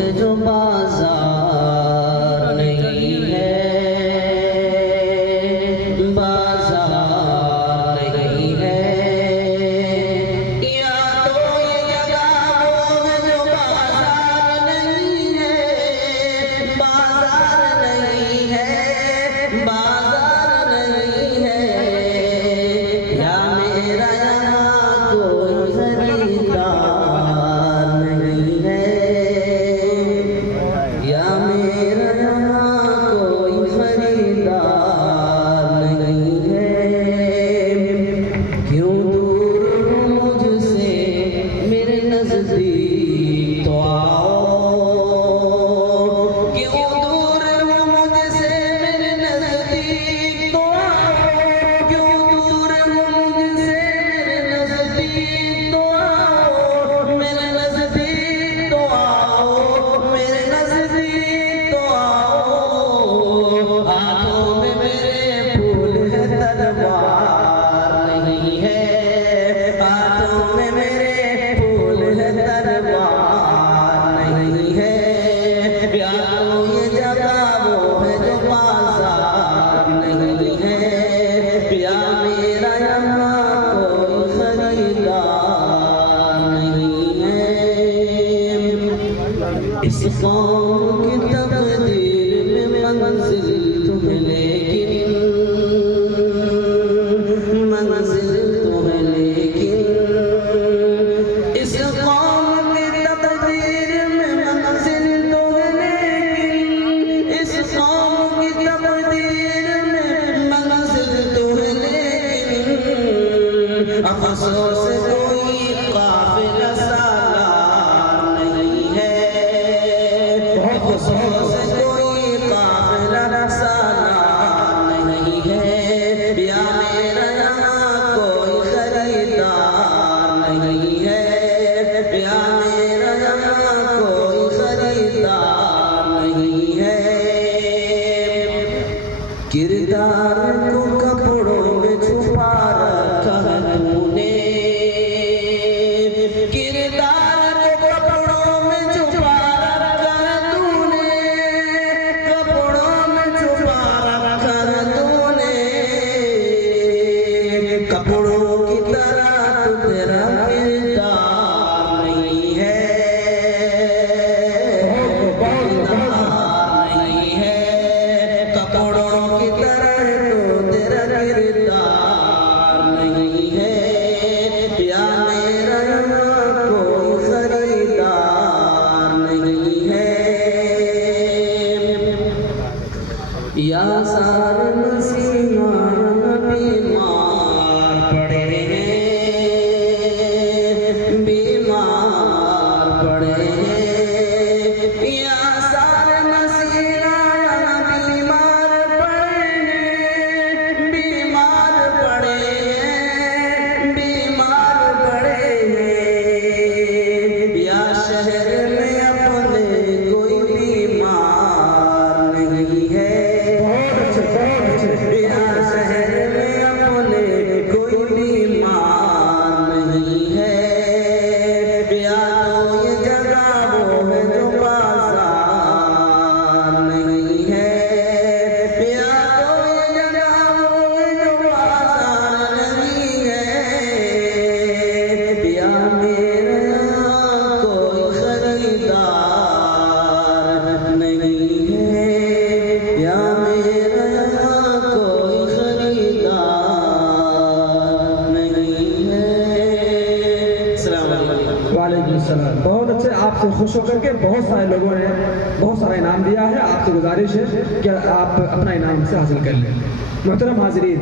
है जो बाजार नहीं है, बाजार नहीं है। या तो ये जगह वो है जो बाजार नहीं है, बाजार नहीं है, बाजार नहीं है। या मेरा यहाँ कोई खरीदार नहीं है, या मेरा यहाँ कोई खरीदार नहीं है। क्यों दूर हो मुझसे मेरे नजदीक तो आओ, क्यों दूर हो मुझसे मेरे नजदीक तो आओ, क्यों दूर हो मुझसे मेरे नजदीक तो आओ, मेरे नजदीक तो आओ, मेरे नजदीक तो आओ। हाथों में मेरे फूल है तलवार नहीं है, हाथों में मेरे फूल है तलवार नहीं है। या तो ये जगह वो है जो बाजार नहीं है, या मेरा यहाँ कोई खरीदार नहीं है। इस कौम की तकदीर में मंजिल तो है, लेकिन मंजिल तो है, लेकिन इस कौम की तकदीर में मंजिल तो है, लेकिन इस कौम की तकदीर में मंजिल तो है, लेकिन अफसोस कोई काफिला सालार नहीं है, अफसोस कोई काफिला सालार नहीं है। या मेरा यहाँ कोई खरीदार नहीं है, या मेरा यहाँ कोई खरीदार नहीं है। किरदार को कपड़ों में छुपा रखा है तूने, किरदार को कपड़ों में छुपा रखा है तूने, कपड़ों में छुपा रखा है तूने। कपड़ों की तरह तो तेरा किरदार नहीं है, किरदार नहीं है। कपड़ों की तरह तो तेरा किरदार नहीं है। या मेरा यहाँ कोई खरीदार नहीं है। या सारे मसीहा बीमार पड़े हैं, बीमार पड़े हैं। या सारे मसीहा बीमार पड़े हैं, बीमार पड़े हैं, बीमार पड़े हैं। या शहर में अपने कोई बीमार नहीं है, या शहर में अपने कोई बीमार नहीं है। या तो ये जगह वो है जो बाजार नहीं है, या तो ये जगह वो है जो बाजार नहीं है। या मेरा यहाँ कोई खरीदार नहीं है, या मेरा यहाँ कोई खरीदार नहीं है। अस्सलाम वालेकुम। वालेकुम सलाम। बहुत अच्छे, आपसे खुश होकर के बहुत सारे लोगों ने बहुत सारा इनाम दिया है। आपसे गुजारिश है कि आप अपना इनाम से हासिल कर लें। मोहतरम हाज़रीन,